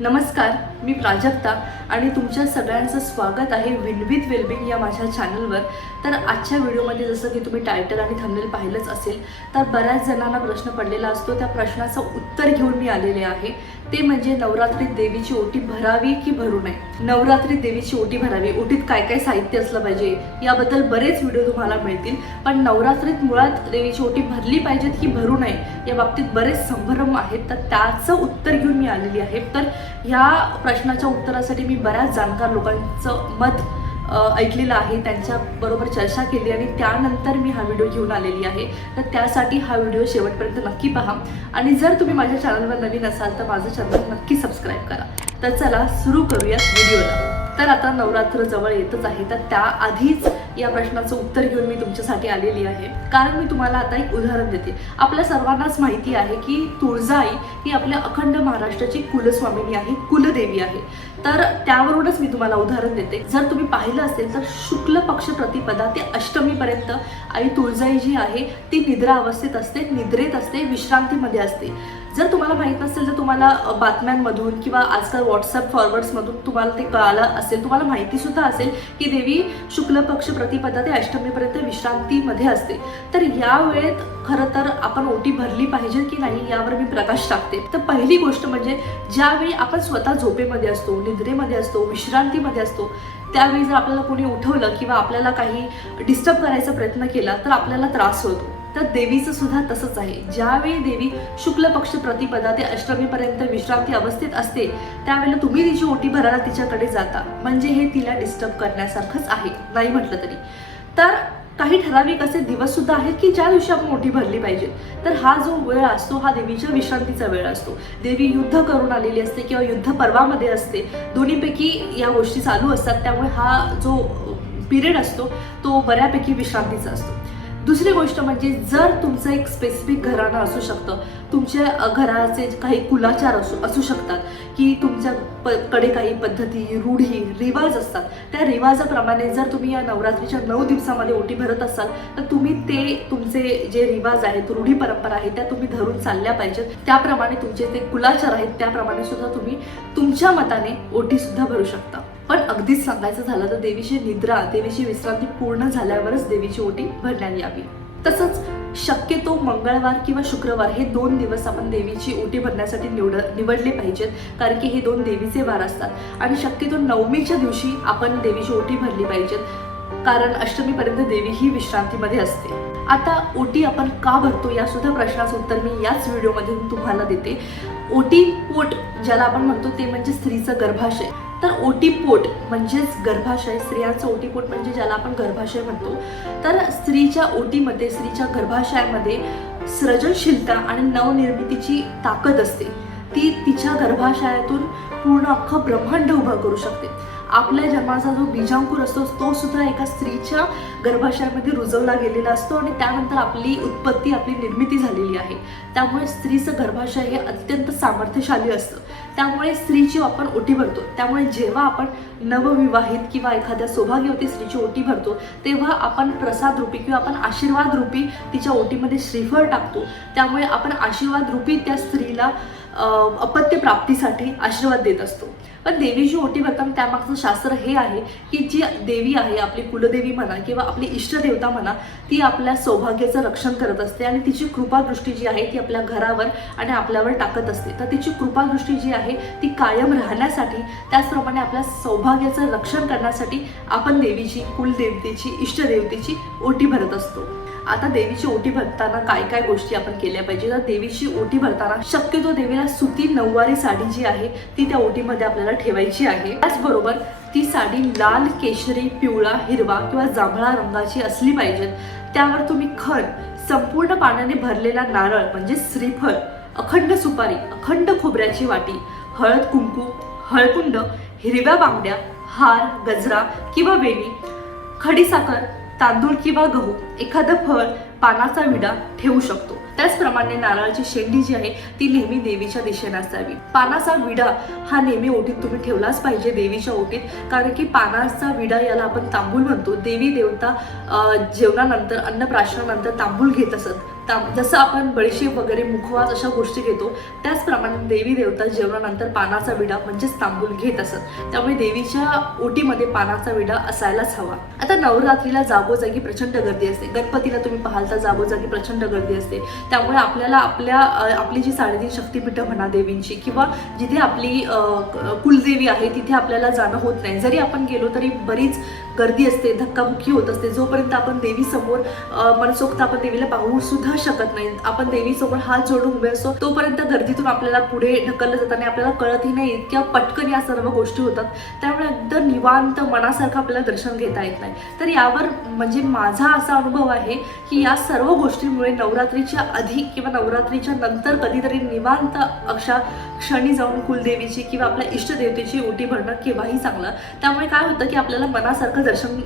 नमस्कार, मी प्राजक्ता आणि तुमच्या सगळ्यांचं स्वागत आहे विन विथ वेलबिंग या माझ्या चॅनलवर. तर आजच्या व्हिडिओमध्ये जसं की तुम्ही टायटल आणि थंबनेल पाहिलंच असेल, तर बऱ्याच जणांना प्रश्न पडलेला असतो. त्या प्रश्नाचं उत्तर घेऊन मी आलेले आहे. ते म्हणजे नवरात्रीत देवीची ओटी भरावी की भरू नये. नवरात्रीत देवीची ओटी भरावी, ओटीत काय काय साहित्य असलं पाहिजे याबद्दल बरेच व्हिडिओ तुम्हाला मिळतील. पण नवरात्रीत मुळात देवीची ओटी भरली पाहिजेत की भरू नये या बाबतीत बरेच संभ्रम आहेत. तर त्याचं उत्तर घेऊन मी आलेली आहे. तर ह्या प्रश्नाच्या उत्तरासाठी मी बऱ्याच जाणकार लोकांचं मत ऐकलेलं आहे, त्यांच्याबरोबर चर्चा केली आणि त्यानंतर मी हा व्हिडिओ घेऊन आलेली आहे. तर त्यासाठी हा व्हिडिओ शेवटपर्यंत नक्की पहा आणि जर तुम्ही माझ्या चॅनलवर नवीन असाल तर माझं चॅनल नक्की सबस्क्राईब करा. तर चला सुरू करूयात व्हिडिओला. तर आता नवरात्र जवळ येतच आहे, तर त्याआधीच या प्रश्नाचं उत्तर घेऊन मी तुमच्यासाठी आलेली आहे. कारण मी तुम्हाला आता एक उदाहरण देते. आपल्या सर्वांनाच माहिती आहे की तुळजाई ही आपल्या अखंड महाराष्ट्राची कुलस्वामिनी आहे, कुलदेवी आहे. तर त्यावरूनच मी तुम्हाला उदाहरण देते. जर तुम्ही पाहिलं असेल तर शुक्ल पक्ष प्रतिपदा ते अष्टमीपर्यंत आई तुळजाई जी आहे ती निद्रा अवस्थेत असते, निद्रेत असते, विश्रांतीमध्ये असते. जर तुम्हाला माहीत नसेल तर तुम्हाला बातम्यांमधून किंवा आजकाल व्हॉट्सअप फॉरवर्ड्समधून तुम्हाला ते कळालं असेल, तुम्हाला माहिती सुद्धा असेल की देवी शुक्ल पक्ष प्रतिपदा ते अष्टमीपर्यंत विश्रांतीमध्ये असते. तर या वेळेत खरं तर आपण ओटी भरली पाहिजे की नाही यावर मी प्रकाश टाकते. तर पहिली गोष्ट म्हणजे ज्यावेळी आपण स्वतः झोपेमध्ये असतो, निद्रेमध्ये असतो, विश्रांतीमध्ये असतो, त्यावेळी जर आपल्याला कोणी उठवलं किंवा आपल्याला काही डिस्टर्ब करायचा प्रयत्न केला तर आपल्याला त्रास होतो. तर देवीचं सुद्धा तसंच आहे. ज्यावेळी देवी शुक्ल पक्ष प्रतिपदा ते अष्टमीपर्यंत विश्रांती अवस्थेत असते त्यावेळेला तुम्ही तिची ओटी भरायला तिच्याकडे जाता, म्हणजे हे तिला डिस्टर्ब करण्यासारखंच आहे, नाही म्हटलं तरी. तर काही ठराविक असे दिवस सुद्धा आहेत की ज्या दिवशी आपण ओटी भरली पाहिजे. तर हा जो वेळ असतो हा देवीच्या विश्रांतीचा वेळ असतो. देवी युद्ध करून आलेली असते किंवा युद्ध पर्वामध्ये असते, दोन्हीपैकी या गोष्टी चालू असतात. त्यामुळे हा जो पिरियड असतो तो बऱ्यापैकी विश्रांतीचा असतो. दुसरी गोष्ट म्हणजे जर तुमचं एक स्पेसिफिक घराणं असू शकतं, तुमच्या घराचे काही कुलाचार असू शकतात की तुमच्याकडे काही पद्धती, रूढी, रिवाज असतात. त्या रिवाजाप्रमाणे जर तुम्ही या नवरात्रीच्या 9 दिवसामध्ये ओटी भरत असाल तर तुम्ही ते तुमचे जे रिवाज आहेत, रूढी परंपरा आहेत त्या तुम्ही धरून चालल्या पाहिजेत. त्याप्रमाणे तुमचे ते कुलाचार आहेत त्याप्रमाणे सुद्धा तुम्ही तुमच्या मताने ओटी सुद्धा भरू शकता. पण अगदीच सांगायचं झालं तर देवीची निद्रा, देवीची विश्रांती पूर्ण झाल्यावरच देवीची ओटी भरण्यात यावी. तसंच शक्यतो मंगळवार किंवा शुक्रवार हे 2 दिवस आपण देवीची ओटी भरण्यासाठी निवडले पाहिजेत. कारण की हे 2 देवीचे वार असतात आणि शक्यतो नवमीच्या दिवशी आपण देवीची ओटी भरली पाहिजेत, कारण अष्टमीपर्यंत देवी ही विश्रांतीमध्ये असते. आता ओटी आपण का भरतो या सुद्धा प्रश्नाचं उत्तर मी याच व्हिडिओमध्ये तुम्हाला देते. ओटीपोट ज्याला आपण म्हणतो ते म्हणजे स्त्रीचं गर्भाशय. तर ओटीपोट म्हणजेच गर्भाशय, स्त्रियांचं ओटीपोट म्हणजे ज्याला आपण गर्भाशय म्हणतो. तर स्त्रीच्या ओटीमध्ये, स्त्रीच्या गर्भाशयामध्ये सृजनशीलता आणि नवनिर्मितीची ताकद असते. ती तिच्या गर्भाशयातून पूर्ण अख्खं ब्रह्मांड उभं करू शकते. आपल्या जन्माचा जो बीजांकुर असतो तो सुद्धा एका स्त्रीच्या गर्भाशयामध्ये रुजवला गेलेला असतो आणि त्यानंतर आपली उत्पत्ती, आपली निर्मिती झालेली आहे. त्यामुळे स्त्रीचं गर्भाशय हे अत्यंत सामर्थ्यशाली असतं. त्यामुळे स्त्रीची आपण ओटी भरतो. त्यामुळे जेव्हा आपण नवविवाहित किंवा एखाद्या सौभाग्यवती स्त्रीची ओटी भरतो तेव्हा आपण प्रसाद रूपी किंवा आपण आशीर्वाद रूपी तिच्या ओटीमध्ये श्रीफळ टाकतो. त्यामुळे आपण आशीर्वाद रूपी त्या स्त्रीला अपत्य प्राप्तीसाठी आशीर्वाद देत असतो. पण देवीची ओटी भरताना त्यामागचं शास्त्र हे आहे की जी देवी आहे, आपली कुलदेवी म्हणा किंवा आपली इष्टदेवता म्हणा, ती आपल्या सौभाग्याचं रक्षण करत असते आणि तिची कृपादृष्टी जी आहे ती आपल्या घरावर आणि आपल्यावर टाकत असते. तर तिची कृपादृष्टी जी आहे ती कायम राहण्यासाठी, त्याचप्रमाणे आपल्या सौभाग्याचं रक्षण करण्यासाठी आपण देवीची, कुलदेवतेची, इष्टदेवतेची ओटी भरत असतो. आता देवीची ओटी भरताना काय काय गोष्टी आपण केल्या पाहिजे. तर देवीची ओटी भरताना शक्यतो देवीला सुती नऊवारी साडी जी आहे ती त्या ओटीमध्ये आपल्याला ठेवायची आहे. त्याचबरोबर ती साडी लाल, केशरी, पिवळा, हिरवा किंवा जांभळा रंगाची असली पाहिजे. त्यावर तुम्ही खण, संपूर्ण पाण्याने भरलेला नारळ म्हणजे श्रीफळ, अखंड सुपारी, अखंड खोबऱ्याची वाटी, हळद कुंकू, हळकुंड, हिरव्या बांगड्या, हार, गजरा किंवा वेणी, खडीसाखर, तांदूळ किंवा गहू, एखादं फळ, पानाचा विडा ठेवू शकतो. त्याचप्रमाणे नारळाची शेंडी जी आहे ती नेहमी देवीच्या दिशेने असावी. पानाचा विडा हा नेहमी ओटीत तुम्ही ठेवलाच पाहिजे देवीच्या ओटीत, कारण की पानाचा विडा याला आपण तांबूल म्हणतो. देवी देवता जेवणानंतर, अन्नप्राशनानंतर तांबूल घेत असत. जसं आपण बडीशेप वगैरे मुखवास अशा गोष्टी घेतो त्याचप्रमाणे देवी देवता जेवणानंतर पानाचा विडा म्हणजेच तांबूल घेत असत. त्यामुळे देवीच्या ओटीमध्ये पानाचा विडा असायलाच हवा. आता नवरात्रीला जागोजागी प्रचंड गर्दी असते. गणपतीला तुम्ही पाहाल तर जागोजागी प्रचंड गर्दी असते. त्यामुळे आपल्याला आपली जी 3.5 शक्तिपीठं म्हणा देवींची किंवा जिथे आपली कुलदेवी आहे तिथे आपल्याला जाणं होत नाही. जरी आपण गेलो तरी बरीच गर्दी असते, धक्काबुक्की होत असते. जोपर्यंत आपण देवीसमोर मनसोक्त आपण देवीला पाहू सुद्धा शकत नाही, आपण देवीसमोर हात जोडून उभे असतो, तोपर्यंत गर्दीतून आपल्याला पुढे ढकललं जातं आणि आपल्याला कळतही नाही इतक्या पटकन या सर्व गोष्टी होतात. त्यामुळे एकदम निवांत मनासारखं आपल्याला दर्शन घेता येत नाही. तर यावर म्हणजे माझा असा अनुभव आहे की या सर्व गोष्टींमुळे नवरात्रीच्या आधी किंवा नवरात्रीच्या नंतर कधीतरी निवांत अशा क्षणी जाऊन कुलदेवीची किंवा आपल्या इष्टदेवतेची ओटी भरणं केव्हाही चांगलं. त्यामुळे काय होतं की आपल्याला मनासारखं दर्शन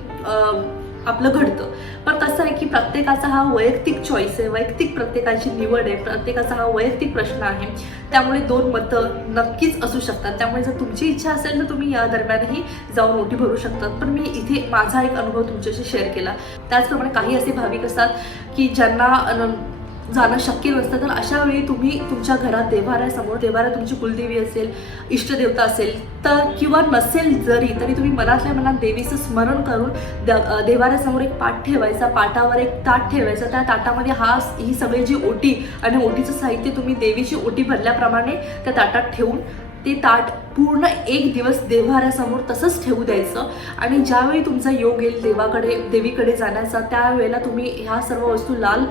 आपलं घडतं. पण कसं आहे की प्रत्येकाचा हा वैयक्तिक चॉईस आहे, वैयक्तिक प्रत्येकाची निवड आहे, प्रत्येकाचा हा वैयक्तिक प्रश्न आहे. त्यामुळे 2 मतं नक्कीच असू शकतात. त्यामुळे जर तुमची इच्छा असेल तर तुम्ही या दरम्यानही जाऊन ओटी भरू शकतात. पण मी इथे माझा एक अनुभव तुमच्याशी शेअर केला. त्याचप्रमाणे काही असे भाविक असतात की ज्यांना जाणं शक्य नसतं. तर अशा वेळी तुम्ही तुमच्या घरात देवाऱ्यात तुमची कुलदेवी असेल, इष्टदेवता असेल तर किंवा नसेल तरी तुम्ही मनातल्या मनात देवीचं स्मरण करून देवाऱ्यासमोर एक पाट ठेवायचा, पाटावर एक ताट ठेवायचं. त्या ताटामध्ये ही सगळी जी ओटी आणि ओटीचं साहित्य तुम्ही देवीची ओटी भरल्याप्रमाणे त्या ताटात ठेवून ते ताट पूर्ण 1 दिवस देवाऱ्यासमोर तसंच ठेवू द्यायचं. आणि ज्यावेळी तुमचा योग येईल देवीकडे जाण्याचा त्यावेळेला तुम्ही ह्या सर्व वस्तू लाल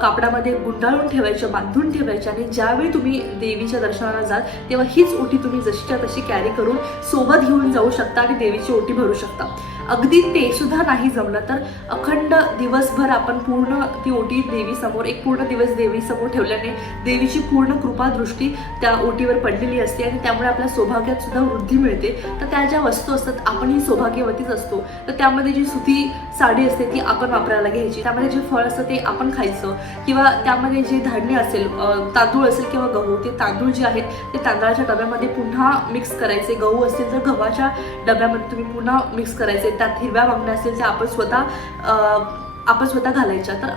कापडामध्ये गुंडाळून ठेवायच्या, बांधून ठेवायच्या. आणि ज्यावेळी तुम्ही देवीच्या दर्शनाला जाल तेव्हा हीच ओटी तुम्ही जशीच्या तशी कॅरी करून सोबत घेऊन जाऊ शकता आणि देवीची ओटी भरू शकता. अगदी ते सुद्धा नाही जमलं तर अखंड दिवसभर आपण पूर्ण ती ओटी देवीसमोर एक पूर्ण दिवस देवीसमोर ठेवल्याने देवीची पूर्ण कृपादृष्टी त्या ओटीवर पडलेली असते आणि त्यामुळे आपल्या सौभाग्यात सुद्धा वृद्धी मिळते. तर त्या ज्या वस्तू असतात, आपणही सौभाग्यवतीच असतो, तर त्यामध्ये जी सुती साडी असते ती आपण वापरायला घ्यायची, त्यामध्ये जे फळ असतं ते आपण खायचं किंवा त्यामध्ये जे धान्य असेल, तांदूळ असेल किंवा गहू, ते तांदूळ जे आहेत ते तांदळाच्या डब्यामध्ये पुन्हा मिक्स करायचे. गहू असतील तर गव्हाच्या डब्यामध्ये तुम्ही पुन्हा मिक्स करायचे. त्यात हिरव्या वांगण्या असतील त्या आपण स्वतः घालायच्या. तर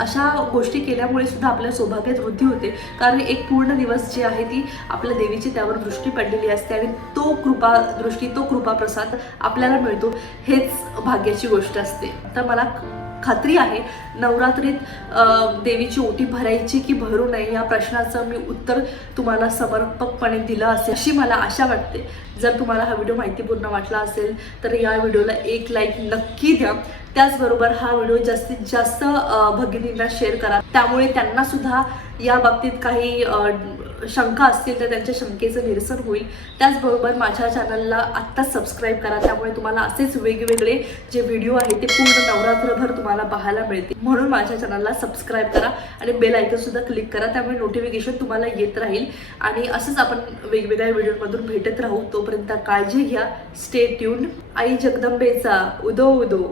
अशा गोष्टी केल्यामुळे सुद्धा आपल्या सौभाग्यात वृद्धी होते. कारण एक पूर्ण दिवस जी आहे ती आपल्या देवीची त्यावर दृष्टी पडलेली असते आणि तो कृपाप्रसाद आपल्याला मिळतो. हेच भाग्याची गोष्ट असते. तर मला खात्री आहे नवरात्रीत देवीची ओटी भरायची की भरू नये या प्रश्नाचं मी उत्तर तुम्हाला समर्पकपणे दिलं असेल अशी मला आशा वाटते. जर तुम्हाला हा व्हिडिओ माहितीपूर्ण वाटला असेल तर या व्हिडिओला एक लाईक नक्की द्या. त्याचबरोबर हा व्हिडिओ जास्तीत जास्त भगिनींना शेअर करा. त्यामुळे त्यांना सुद्धा या बाबतीत काही शंका असतील तर त्यांच्या शंकेचं निरसन होईल. त्याचबरोबर माझ्या चॅनलला आत्ताच सबस्क्राईब करा. त्यामुळे तुम्हाला असेच वेगवेगळे जे व्हिडिओ आहेत ते पूर्ण नवरात्रभर तुम्हाला पाहायला मिळतील. म्हणून माझ्या चॅनलला सबस्क्राईब करा आणि बेल आयकॉन सुद्धा क्लिक करा. त्यामुळे नोटिफिकेशन तुम्हाला येत राहील आणि असंच आपण वेगवेगळ्या व्हिडिओमधून भेटत राहू. तोपर्यंत काळजी घ्या. Stay tuned. आई जगदंबेचा उदो उदो.